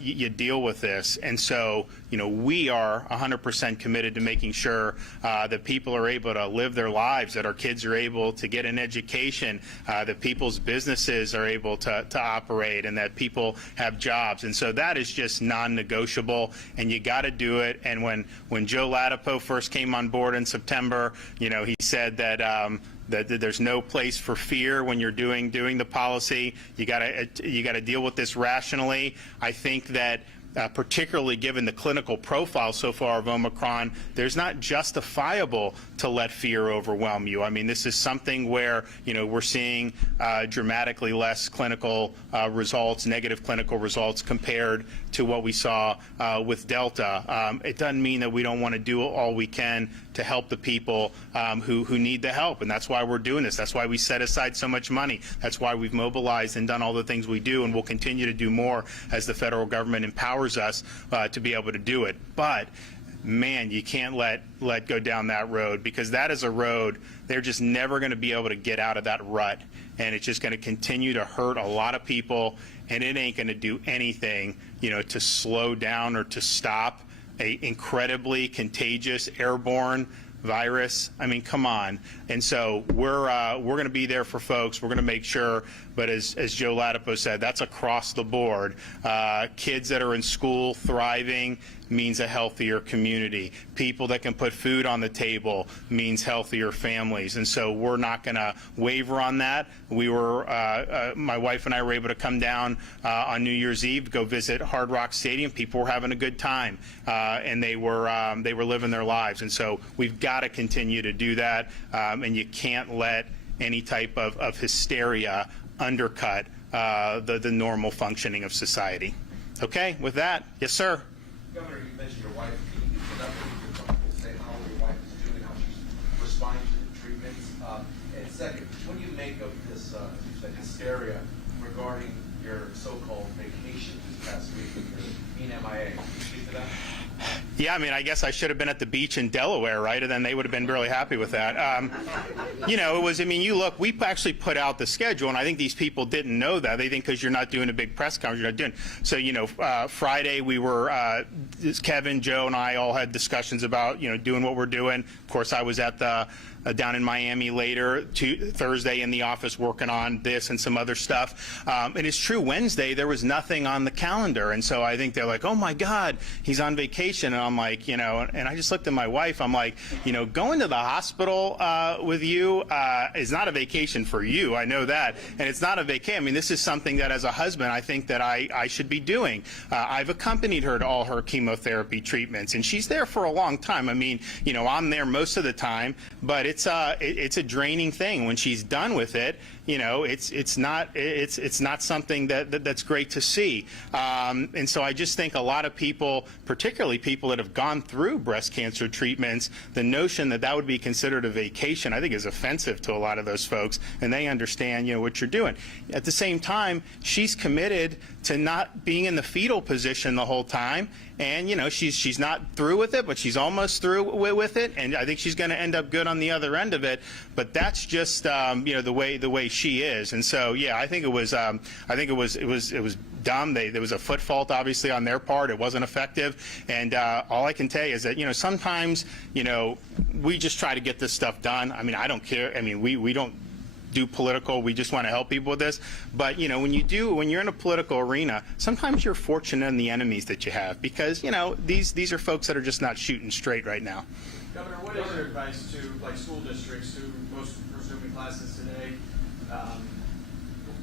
you deal with this. And so, we are 100% committed to making sure that people are able to live their lives, that our kids are able to get an education, that people's businesses are able to operate, and that people have jobs. And so that is just non-negotiable, and you got to do it. And when Joe Ladapo first came on board in September, he said that that there's no place for fear when you're doing the policy. You got to deal with this rationally. I think that particularly given the clinical profile so far of Omicron, there's not justifiable to let fear overwhelm you. I mean, this is something where, we're seeing dramatically less clinical results, negative clinical results compared to what we saw with Delta. It doesn't mean that we don't want to do all we can to help the people who need the help, and that's why we're doing this. That's why we set aside so much money. That's why we've mobilized and done all the things we do, and we'll continue to do more as the federal government empowers us to be able to do it. But man, you can't let go down that road, because that is a road they're just never going to be able to get out of that rut, and it's just going to continue to hurt a lot of people, and it ain't going to do anything to slow down or to stop a incredibly contagious airborne virus. I mean, come on. And so we're going to be there for folks. We're going to make sure. But as Joe Ladapo said, that's across the board. Kids that are in school thriving means a healthier community. People that can put food on the table means healthier families. And so we're not going to waver on that. We were, my wife and I were able to come down on New Year's Eve to go visit Hard Rock Stadium. People were having a good time, and they were living their lives. And so we've got to continue to do that, and you can't let any type of hysteria undercut the normal functioning of society. Okay, with that, yes, sir. Governor, you mentioned your wife. Can you put up with your comfortable say how your wife is doing, how she's responding to the treatments? And second, what do you make of this hysteria regarding your so-called vacation this past week with your being MIA? Can you speak to that? Yeah, I mean, I guess I should have been at the beach in Delaware, right? And then they would have been really happy with that. You know, it was, I mean, you look, we actually put out the schedule, and I think these people didn't know that. They think because you're not doing a big press conference, you're not doing. So, you know, Friday we were, Kevin, Joe, and I all had discussions about, you know, doing what we're doing. Of course, I was at the, down in Miami later, Thursday in the office working on this and some other stuff. And it's true, Wednesday there was nothing on the calendar. And so I think they're like, oh my God, he's on vacation. And I'm like, you know, and I just looked at my wife, I'm like, you know, going to the hospital with you is not a vacation for you. I know that. And it's not a vacation. I mean, this is something that as a husband, I think that I should be doing. I've accompanied her to all her chemotherapy treatments, and she's there for a long time. I mean, you know, I'm there most of the time, but it's a draining thing. When she's done with it, you know, it's not something that's great to see. And so I just think a lot of people, particularly people that have gone through breast cancer treatments, the notion that that would be considered a vacation, I think is offensive to a lot of those folks, and they understand, you know, what you're doing. At the same time, she's committed to not being in the fetal position the whole time. And, you know, she's not through with it, but she's almost through with it. And I think she's going to end up good on the other end of it. But that's just, you know, the way she is. And so, yeah, I think it was dumb. There was a foot fault, obviously, on their part. It wasn't effective. And all I can tell you is that, you know, sometimes, you know, we just try to get this stuff done. I mean, I don't care. I mean, we don't do political. We just want to help people with this. But, you know, when you're in a political arena, sometimes you're fortunate in the enemies that you have, because, you know, these are folks that are just not shooting straight right now. Governor, what is your advice to, like, school districts who most are resuming classes today?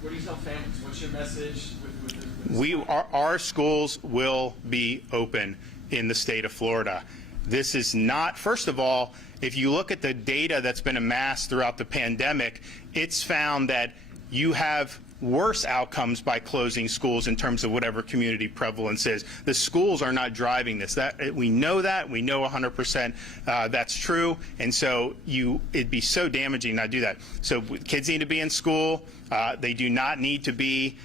What do you tell families? What's your message with this? Our schools will be open in the state of Florida. This is not, first of all, if you look at the data that's been amassed throughout the pandemic, it's found that you have worse outcomes by closing schools in terms of whatever community prevalence is. The schools are not driving this. We know 100% that's true, and so it'd be so damaging not to do that. So kids need to be in school. They do not need to be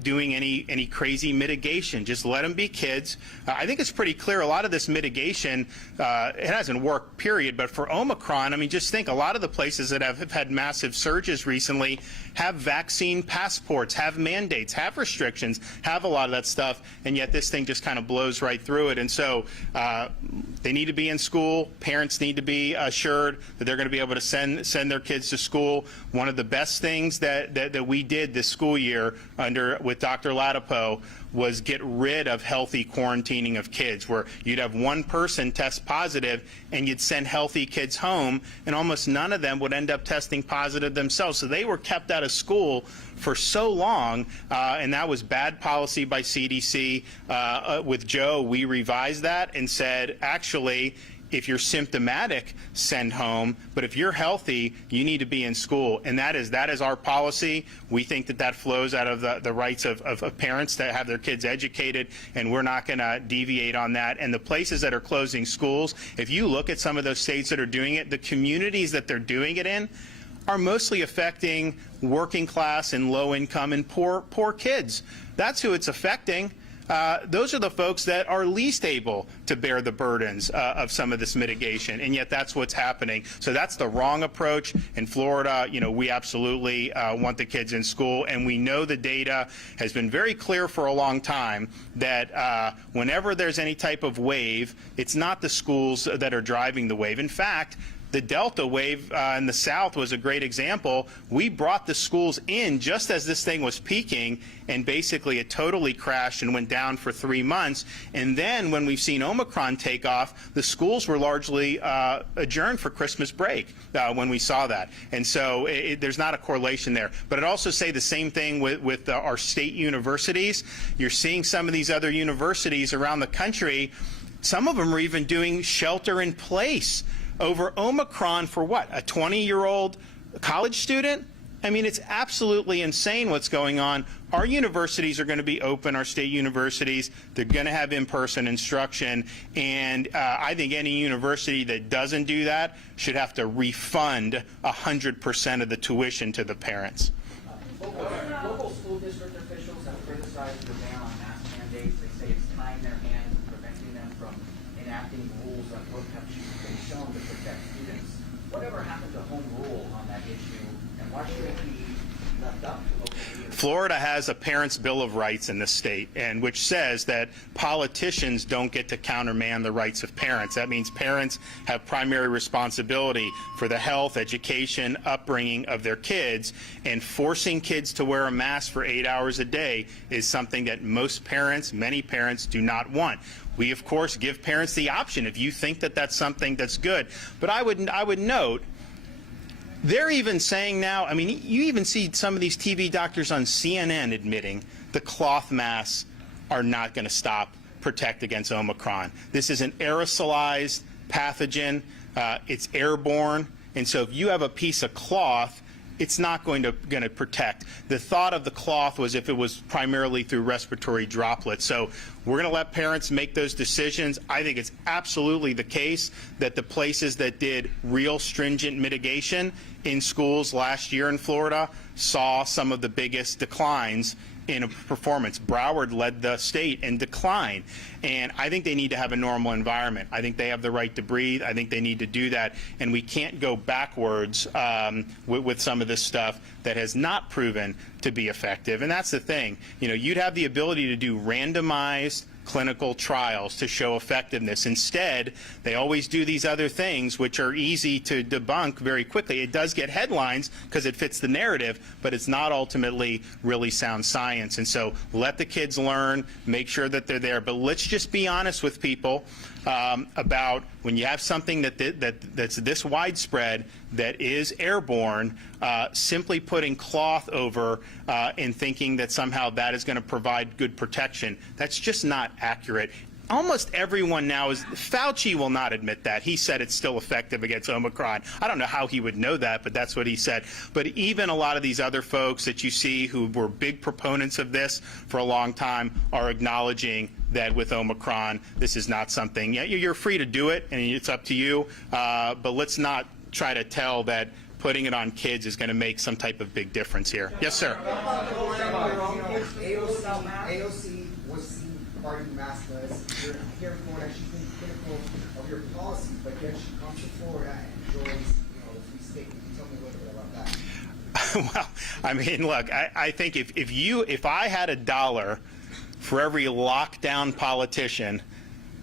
doing any crazy mitigation. Just let them be kids. I think it's pretty clear a lot of this mitigation, it hasn't worked, period. But for Omicron, I mean, just think a lot of the places that have had massive surges recently have vaccine passports, have mandates, have restrictions, have a lot of that stuff, and yet this thing just kind of blows right through it. And so they need to be in school. Parents need to be assured that they're going to be able to send their kids to school. One of the best things that we did this school year with Dr. Latipo was get rid of healthy quarantining of kids, where you'd have one person test positive and you'd send healthy kids home, and almost none of them would end up testing positive themselves. So they were kept out of school for so long, and that was bad policy by CDC. With Joe, we revised that and said, actually, if you're symptomatic, send home. But if you're healthy, you need to be in school. And that is our policy. We think that flows out of the rights of parents to have their kids educated, and we're not going to deviate on that. And the places that are closing schools, if you look at some of those states that are doing it, the communities that they're doing it in are mostly affecting working class and low income and poor kids. That's who it's affecting. Those are the folks that are least able to bear the burdens of some of this mitigation, and yet that's what's happening. So that's the wrong approach. In Florida, you know, we absolutely want the kids in school, and we know the data has been very clear for a long time that whenever there's any type of wave, it's not the schools that are driving the wave. In fact, the Delta wave in the South was a great example. We brought the schools in just as this thing was peaking, and basically it totally crashed and went down for 3 months. And then when we've seen Omicron take off, the schools were largely adjourned for Christmas break when we saw that. And so there's not a correlation there. But I'd also say the same thing with our state universities. You're seeing some of these other universities around the country, some of them are even doing shelter in place over Omicron for what? A 20-year-old college student? I mean, it's absolutely insane what's going on. Our universities are going to be open, our state universities. They're going to have in-person instruction. And I think any university that doesn't do that should have to refund 100% of the tuition to the parents. Local school district officials have criticized the ban on mask mandates. They say it's tying their hands and preventing them from enacting rules that would have been shown to protect students. Whatever happened to home rule on that issue, and why should it be left up to local leaders? Florida has a Parents' Bill of Rights in the state, and which says that politicians don't get to countermand the rights of parents. That means parents have primary responsibility for the health, education, upbringing of their kids, and forcing kids to wear a mask for 8 hours a day is something that most parents, many parents, do not want. We, of course, give parents the option if you think that that's something that's good. But I would note, they're even saying now, I mean, you even see some of these TV doctors on CNN admitting the cloth masks are not going to protect against Omicron. This is an aerosolized pathogen. It's airborne. And so if you have a piece of cloth, it's not going to protect. The thought of the cloth was if it was primarily through respiratory droplets. So we're going to let parents make those decisions. I think it's absolutely the case that the places that did real stringent mitigation in schools last year in Florida saw some of the biggest declines in performance. Broward led the state in decline, and I think they need to have a normal environment. I think they have the right to breathe. I think they need to do that, and we can't go backwards with some of this stuff that has not proven to be effective. And that's the thing. You know, you'd have the ability to do randomized clinical trials to show effectiveness. Instead, they always do these other things which are easy to debunk very quickly. It does get headlines because it fits the narrative, but it's not ultimately really sound science. And so let the kids learn, make sure that they're there. But let's just be honest with people about when you have something that's this widespread, that is airborne, simply putting cloth over and thinking that somehow that is going to provide good protection. That's just not accurate. Almost everyone now Fauci will not admit that. He said it's still effective against Omicron. I don't know how he would know that, but that's what he said. But even a lot of these other folks that you see who were big proponents of this for a long time are acknowledging that with Omicron, this is not something. Yeah, you're free to do it, and it's up to you. But let's not try to tell that putting it on kids is going to make some type of big difference here. Yes, sir. AOC was seen regarding mask laws. Here in Florida, she's been critical of your policies, but yet she comes to Florida and enjoys, the free state. Can you tell me a little bit about that? Well, I mean, look, I think if I had $1 for every lockdown politician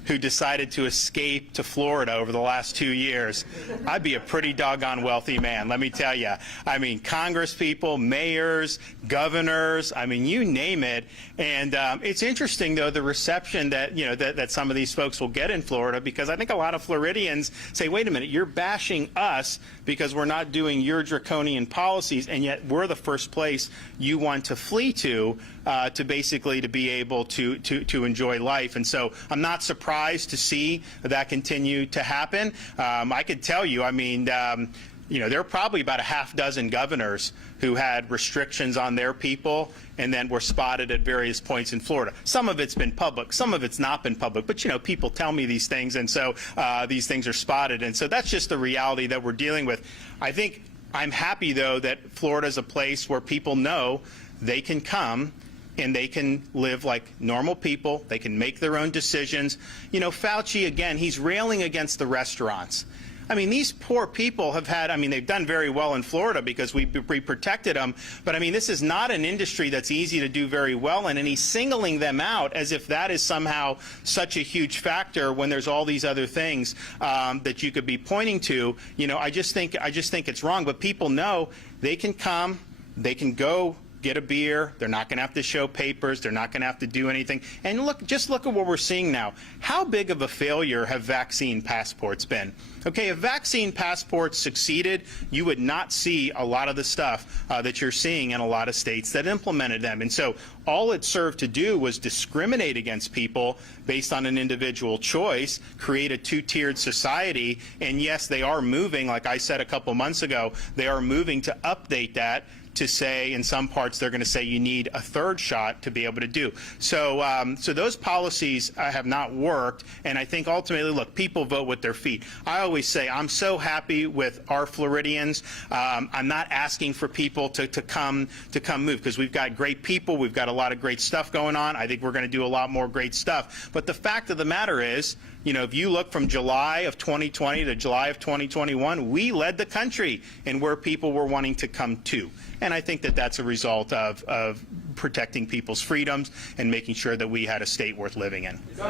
who decided to escape to Florida over the last 2 years, I'd be a pretty doggone wealthy man, let me tell you. I mean, Congress people, mayors, governors, I mean, you name it. And it's interesting, though, the reception that, that some of these folks will get in Florida, because I think a lot of Floridians say, wait a minute, you're bashing us because we're not doing your draconian policies, and yet we're the first place you want to flee to basically to be able to enjoy life. And so I'm not surprised to see that continue to happen. I could tell you, I mean, there are probably about a half dozen governors who had restrictions on their people and then were spotted at various points in Florida. Some of it's been public, some of it's not been public, but people tell me these things, and so these things are spotted, and so that's just the reality that we're dealing with. I think I'm happy, though, that Florida is a place where people know they can come and they can live like normal people. They can make their own decisions. Fauci, again, he's railing against the restaurants. I mean, these poor people have had, they've done very well in Florida because we protected them. But, this is not an industry that's easy to do very well in. And he's singling them out as if that is somehow such a huge factor when there's all these other things that you could be pointing to. I just think it's wrong. But people know they can come, they can go get a beer. They're not going to have to show papers. They're not going to have to do anything. And just look at what we're seeing now. How big of a failure have vaccine passports been? Okay, if vaccine passports succeeded, you would not see a lot of the stuff that you're seeing in a lot of states that implemented them. And so all it served to do was discriminate against people based on an individual choice, create a two-tiered society. And yes, they are moving, like I said a couple months ago, they are moving to update that to say in some parts they're going to say you need a third shot to be able to do. So, so those policies have not worked, and I think ultimately, look, people vote with their feet. I always say I'm so happy with our Floridians. I'm not asking for people to come move, because we've got great people, we've got a lot of great stuff going on. I think we're going to do a lot more great stuff. But the fact of the matter is, you know, if you look from July of 2020 to July of 2021, we led the country in where people were wanting to come to. And I think that that's a result of protecting people's freedoms and making sure that we had a state worth living in. Given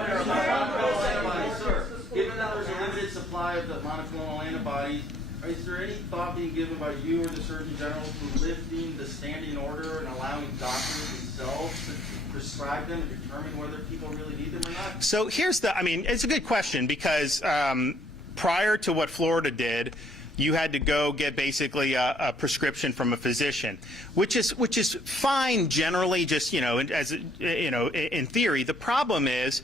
that there's a limited supply of the monoclonal antibodies, is there any thought being given by you or the Surgeon General to lifting the standing order and allowing doctors themselves to prescribe them and determine whether people really need them or not? So here's the, I mean, it's a good question, because prior to what Florida did, you had to go get basically a prescription from a physician, which is fine generally, just, you know, as you know, in theory. The problem is,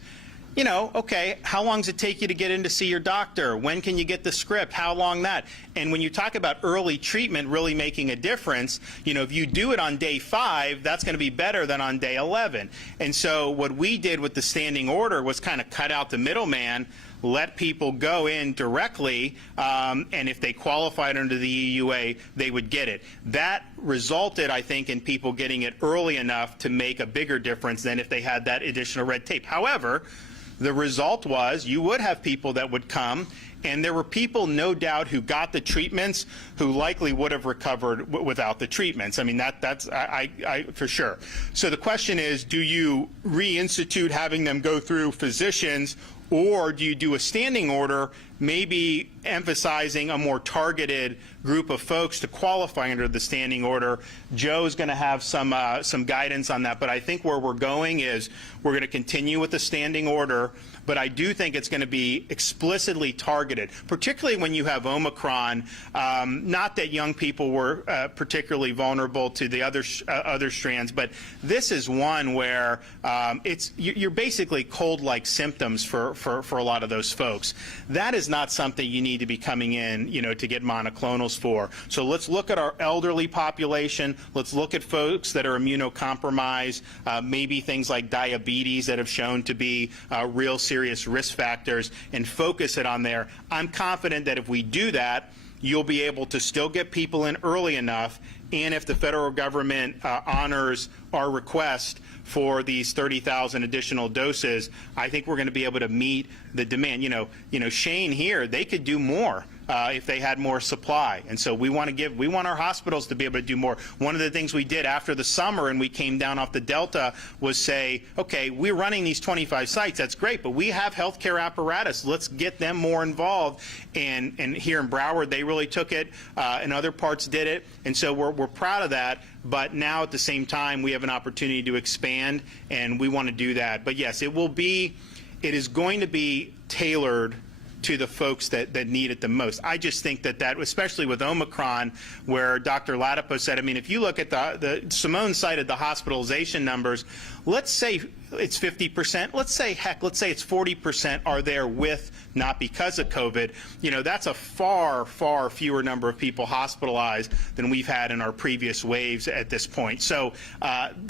you know, okay, how long does it take you to get in to see your doctor? When can you get the script? How long that? And when you talk about early treatment really making a difference, you know, if you do it on day 5, that's going to be better than on day 11. And so what we did with the standing order was kind of cut out the middleman, let people go in directly, and if they qualified under the EUA, they would get it. That resulted, I think, in people getting it early enough to make a bigger difference than if they had that additional red tape. However, the result was you would have people that would come, and there were people, no doubt, who got the treatments who likely would have recovered without the treatments. I mean, that's for sure. So the question is, do you reinstitute having them go through physicians, or do you do a standing order, maybe emphasizing a more targeted group of folks to qualify under the standing order? Joe's going to have some guidance on that, but I think where we're going is we're going to continue with the standing order, but I do think it's going to be explicitly targeted, particularly when you have Omicron. Not that young people were particularly vulnerable to the other strands, but this is one where you're basically cold-like symptoms for a lot of those folks. That is not something you need to be coming in, you know, to get monoclonals for. So let's look at our elderly population. Let's look at folks that are immunocompromised, maybe things like diabetes that have shown to be real serious risk factors, and focus it on there. I'm confident that if we do that, you'll be able to still get people in early enough, and if the federal government honors our request for these 30,000 additional doses, I think we're going to be able to meet the demand. You know, Shane here, they could do more if they had more supply, and so we want our hospitals to be able to do more. One of the things we did after the summer, and we came down off the Delta, was say, okay, we're running these 25 sites, that's great, but we have healthcare apparatus. Let's get them more involved. And here in Broward, they really took it, and other parts did it, and so we're proud of that. But now at the same time, we have an opportunity to expand, and we want to do that. But yes, it is going to be tailored to the folks that need it the most. I just think that especially with Omicron, where Dr. Latipo said, I mean, if you look at Simone cited the hospitalization numbers, let's say it's 50%, let's say it's 40% are there with, not because of COVID. You know, that's a far, far fewer number of people hospitalized than we've had in our previous waves at this point. So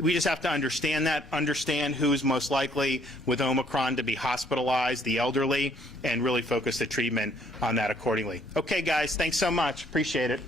we just have to understand who's most likely with Omicron to be hospitalized, the elderly, and really focus the treatment on that accordingly. Okay, guys, thanks so much. Appreciate it.